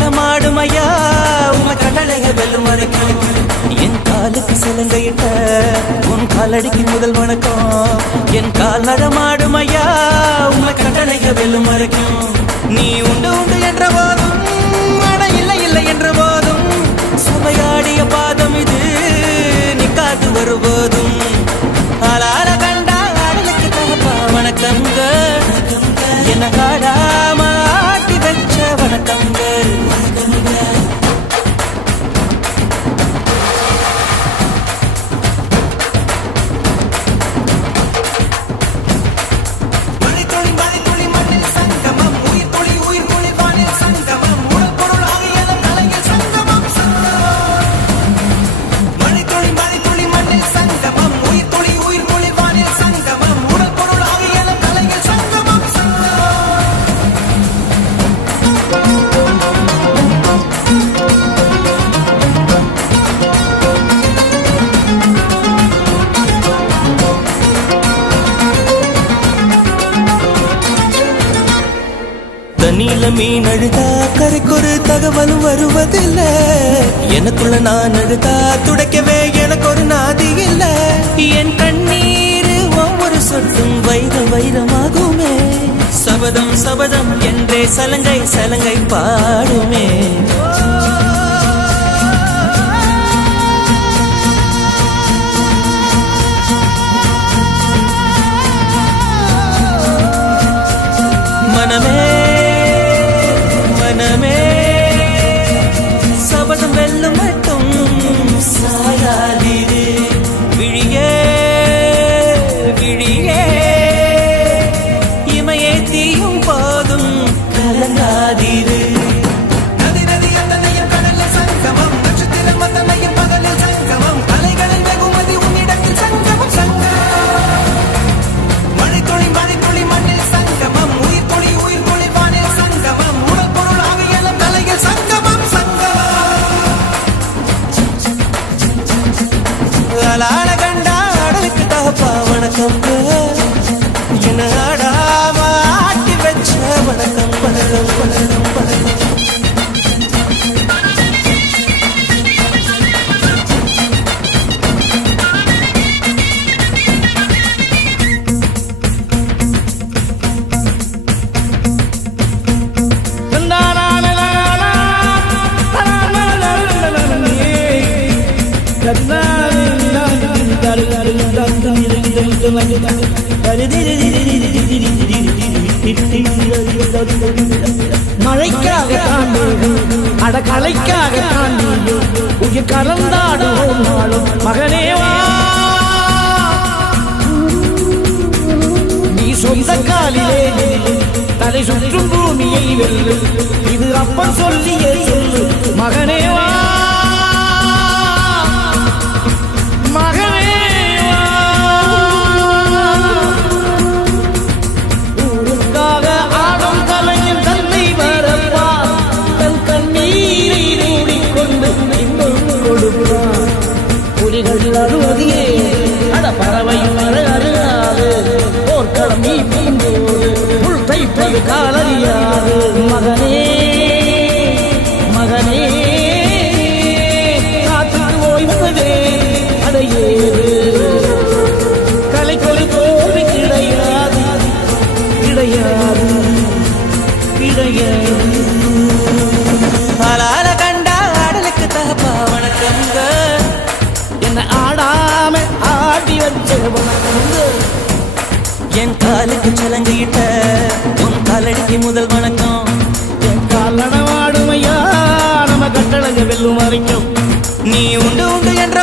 நடமாடும் ஐயா உம கடலைய வெல்லும் வரைக்கும் என் காலுக்கு சிலங்கையிட்ட உன் காலடிக்கு முதல் வணக்கம் என் கால் நடமாடும் ஐயா உம கடலைய வெல்லும் வரைக்கும் நீ உண்டு உண்டு என்ற போதும் அட இல்லை இல்லை என்ற போதும் சபையாடிய பாதம் இது நிக்காது வருபோதும் ஆளால கண்டா ஆடலுக்கு தகப்பா வணக்கங்க என்ன காடாம ஆட்டி வச்ச வணக்கங்க தண்ணியில மீன் அழுதா கரைக்கொரு தகவலும் வருவதில்ல எனக்குள்ள நான் அழுதா துடைக்கவே எனக்கு ஒரு நாதி இல்ல என் கண்ணீர் ஒவ்வொரு சொட்டும் வைரம் வைரமாகுமே சபதம் சபதம் என்றே சலங்கை சலங்கை பாடுமே மனமே சபதம் வெல்லும் மட்டும் சாயாதீரு விழியே விழியே இமையே தீயும் போதும் கலங்காதீரு நதி நதி அத்தனையும் கடலில் சங்கமம் நட்சத்திரம் அத்தனையும் பகலில் சங்கமம் அலைகளில் வெகுமதி உன்னிடத்தில் சங்கமம் சங்கமம் மழைத்துளி மழைத்துளி மண்ணில் சங்கமம் உயிர் துளி வானில் சங்கமம் உடல் பொருள் ஆவியலும் தலையில் சங்கமம் சங்கமம் ஆளான கண்டா ஆடலுக்கு தகப்பா வணக்கம் என்ன ஆடாம ஆட்டி வச்ச வணக்கம் பழகம் பழகம் பழகம் மழைக்காக அடகலைக்காக உயிர் கலந்தாடும் மகனேவா நீ சொந்த காலிலே தலை சுற்றும் பூமியை வெல்லு இது அப்பன் சொல்லிய சொல்லு மகனேவா அழுவதியே அட பறவையும் அருகாது போர்க்களம் நீ போது உள் தைப்பது காலறியாது மகனே மகனே காத்துக்கு ஓய்வதே அடையேது கலைக்கொரு தோல்வி கிடையாது கிடையாது கிடையாது ஆளால கண்டா ஆடலுக்கு தகப்பா வணக்கங்க என்ன ஆடாம ஆடி வச்ச என் காலுக்கு சலங்கையிட்ட உன் காலடிக்கு முதல் வணக்கம் என் கால் நடமாடும் ஐயா நம்ம கட்டளைய வெல்லும் வரைக்கும் நீ உண்டு உண்டு என்ற